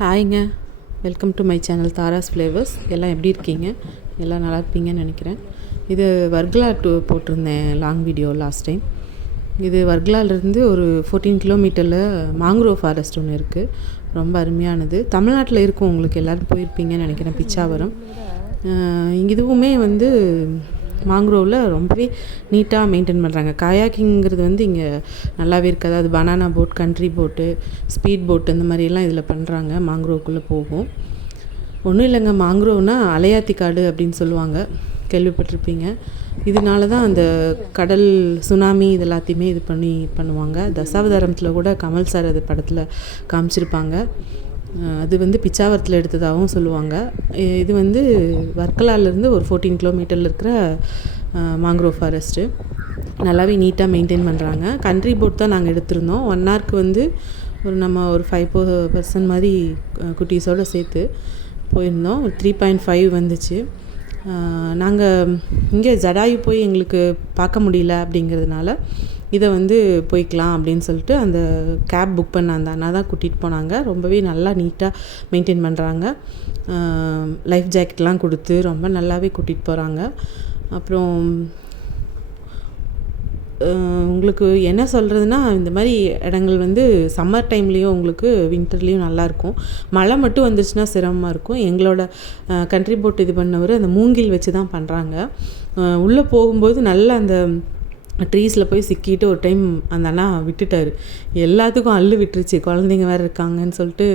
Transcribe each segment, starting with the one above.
ஹாய்ங்க, welcome to my channel Tara's flavours. எல்லாம் எப்படி இருக்கீங்க? எல்லாம் நல்லா இருப்பீங்கன்னு நினைக்கிறேன். இது வர்கலா போட்டிருந்தேன் லாங் வீடியோ லாஸ்ட் டைம். இது வர்கலாலேருந்து ஒரு 14 கிலோமீட்டரில் மாங்க்ரோவ் ஃபாரஸ்ட் ஒன்று இருக்குது. ரொம்ப அருமையானது. தமிழ்நாட்டில் இருக்கும், உங்களுக்கு எல்லோரும் போயிருப்பீங்கன்னு நினைக்கிறேன். பிச்சாவரம் இதுவுமே மாங்க்ரோவில் ரொம்பவே நீட்டாக மெயின்டைன் பண்ணுறாங்க. கயாக்கிங்கிறது இங்கே நல்லாவே இருக்குது. அதாவது பனானா போட், கண்ட்ரி போட்டு, ஸ்பீட் போட்டு இந்த மாதிரியெல்லாம் இதில் பண்ணுறாங்க. மாங்க்ரோவுக்குள்ளே போகும். ஒன்றும் இல்லைங்க, மாங்க்ரோவ்னா அலையாத்தி காடு அப்படின்னு சொல்லுவாங்க, கேள்விப்பட்டிருப்பீங்க. இதனால தான் அந்த கடல் சுனாமி இது எல்லாத்தையுமே பண்ணுவாங்க. தசாவதாரத்தில் கூட கமல் சார் அது படத்தில் காமிச்சிருப்பாங்க. அது பிச்சாவரத்தில் எடுத்ததாகவும் சொல்லுவாங்க. இது வர்க்கலாலேருந்து ஒரு 14 கிலோமீட்டரில் இருக்கிற மாங்க்ரோவ் ஃபாரஸ்ட்டு. நல்லாவே நீட்டாக மெயின்டைன் பண்ணுறாங்க. கண்ட்ரி போட் தான் நாங்கள் எடுத்திருந்தோம். 1 ஹவருக்கு நம்ம ஒரு 5% மாதிரி குட்டீஸோடு சேர்த்து போயிருந்தோம். ஒரு 3.5 வந்துச்சு. நாங்கள் இங்கே ஜடாயு போய் எங்களுக்கு பார்க்க முடியல அப்படிங்கிறதுனால இதை போய்க்கலாம் அப்படின்னு சொல்லிட்டு அந்த கேப் புக் பண்ண அந்த அண்ணா தான் கூட்டிகிட்டு போனாங்க. ரொம்பவே நல்லா நீட்டாக மெயின்டைன் பண்ணுறாங்க. லைஃப் ஜாக்கெட்லாம் கொடுத்து ரொம்ப நல்லாவே கூட்டிகிட்டு போகிறாங்க. அப்புறம் உங்களுக்கு என்ன சொல்கிறதுனா, இந்த மாதிரி இடங்கள் சம்மர் டைம்லேயும் உங்களுக்கு வின்டர்லேயும் நல்லாயிருக்கும். மழை மட்டும் வந்துச்சுன்னா சிரமமாக இருக்கும். எங்களோட கண்ட்ரி போட் இது பண்ணவர் அந்த மூங்கில் வச்சு தான் பண்ணுறாங்க. உள்ளே போகும்போது நல்லா அந்த ட்ரீஸில் போய் சிக்கிட்டு ஒரு டைம் அந்த அண்ணா விட்டுட்டார். எல்லாத்துக்கும் அள்ளு விட்டுருச்சு. குழந்தைங்க வேறு இருக்காங்கன்னு சொல்லிட்டு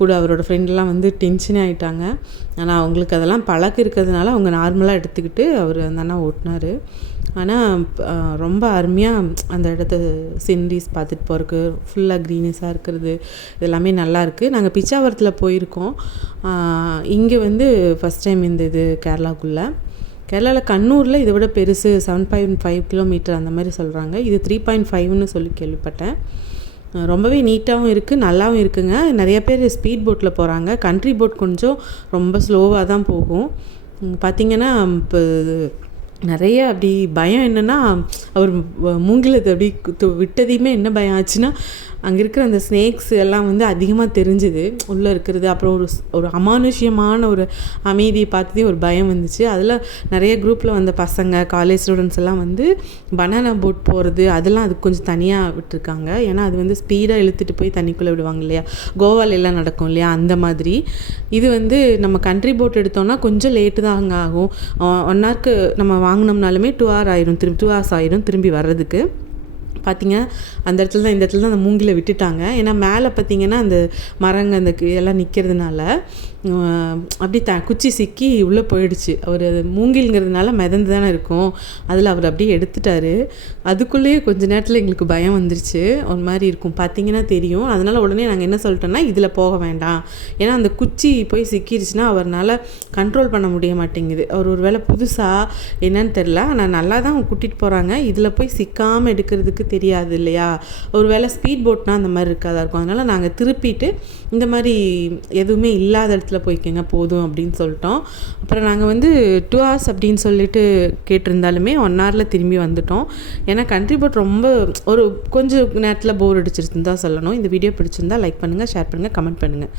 கூட அவரோட ஃப்ரெண்டெல்லாம் டென்ஷனே ஆகிட்டாங்க. ஆனால் அவங்களுக்கு அதெல்லாம் பழக்கம் இருக்கிறதுனால அவங்க நார்மலாக எடுத்துக்கிட்டு அவர் அந்த அண்ணா ஓட்டினார். ஆனால் ரொம்ப அருமையாக அந்த இடத்த சீனரிஸ் பார்த்துட்டு போகிறதுக்கு ஃபுல்லாக க்ரீனஸாக இருக்கிறது இதெல்லாமே நல்லாயிருக்கு. நாங்கள் பிச்சாவரத்தில் போயிருக்கோம். இங்கே ஃபஸ்ட் டைம் இது கேரளாவில் கண்ணூரில் இதை விட பெருசு 7.5 கிலோமீட்டர் அந்த மாதிரி சொல்கிறாங்க. இது 3.5ன்னு சொல்லி கேள்விப்பட்டேன். ரொம்பவே நீட்டாகவும் இருக்குது, நல்லாவும் இருக்குங்க. நிறைய பேர் ஸ்பீட் போட்டில் போகிறாங்க. கண்ட்ரி போட் கொஞ்சம் ரொம்ப ஸ்லோவாக தான் போகும். பார்த்திங்கன்னா இப்போ நிறைய அப்படி பயம் என்னென்னா, அவர் மூங்கிலத்தை அப்படி விட்டதையுமே என்ன பயம் ஆச்சுன்னா, அங்கே இருக்கிற அந்த ஸ்னேக்ஸ் எல்லாம் அதிகமாக தெரிஞ்சுது உள்ளே இருக்கிறது. அப்புறம் ஒரு அமானுஷ்யமான ஒரு அமைதியை பார்த்ததே ஒரு பயம் வந்துச்சு. அதில் நிறைய குரூப்பில் வந்த பசங்க, காலேஜ் ஸ்டூடெண்ட்ஸ் எல்லாம் பனானா போட் போகிறது அதெல்லாம் அதுக்கு கொஞ்சம் தனியாக விட்டுருக்காங்க. ஏன்னா அது ஸ்பீடாக இழுத்துட்டு போய் தண்ணிக்குள்ளே விடுவாங்க இல்லையா, கோவால் எல்லாம் நடக்கும் இல்லையா, அந்த மாதிரி. இது நம்ம கண்ட்ரி போட் எடுத்தோம்னா கொஞ்சம் லேட்டு தான் அங்கே ஆகும். 1 ஹவருக்கு நம்ம வாங்கினோம்னாலுமே 2 ஹவர்ஸ் ஆயிரும் திரும்பி வர்றதுக்கு. பார்த்திங்க அந்த இடத்துல தான், இந்த இடத்துல தான் அந்த மூங்கில விட்டுட்டாங்க. ஏன்னா மேலே பார்த்திங்கன்னா அந்த மரங்க அந்த எல்லாம் நிற்கிறதுனால அப்படி குச்சி சிக்கி உள்ளே போயிடுச்சு. அவர் அது மூங்கில்ங்கிறதுனால மிதந்து தானே இருக்கும், அதில் அவர் அப்படியே எடுத்துட்டார். அதுக்குள்ளேயே கொஞ்ச நேரத்தில் எங்களுக்கு பயம் வந்துருச்சு. ஒரு மாதிரி இருக்கும், பார்த்திங்கன்னா தெரியும். அதனால் உடனே நாங்கள் என்ன சொல்லிட்டோம்னா, இதில் போக வேண்டாம். ஏன்னா அந்த குச்சி போய் சிக்கிடுச்சுன்னா அவரால் கண்ட்ரோல் பண்ண முடிய மாட்டேங்குது. அவர் ஒரு வேளை புதுசாக என்னன்னு தெரில, ஆனால் நல்லா தான் கூட்டிகிட்டு போகிறாங்க. இதில் போய் சிக்காமல் எடுக்கிறதுக்கு தெரியாது இல்லையா. ஒரு வேளை ஸ்பீட் போட்னா அந்த மாதிரி இருக்காதா இருக்கும். அதனால் நாங்கள் திருப்பிட்டு இந்த மாதிரி எதுவுமே இல்லாத இடத்துல போய்க்கங்க போதும் அப்படின்னு சொல்லிட்டோம். அப்புறம் நாங்கள் 2 ஹவர்ஸ் அப்படின்னு சொல்லிட்டு கேட்டிருந்தாலுமே 1 ஹவரில் திரும்பி வந்துட்டோம். ஏன்னா கண்ட்ரி போட் ரொம்ப ஒரு கொஞ்சம் நேரத்தில் போர் அடிச்சிருச்சுன்னு தான் சொல்லணும். இந்த வீடியோ பிடிச்சிருந்தா லைக் பண்ணுங்கள், ஷேர் பண்ணுங்கள், கமெண்ட் பண்ணுங்கள்.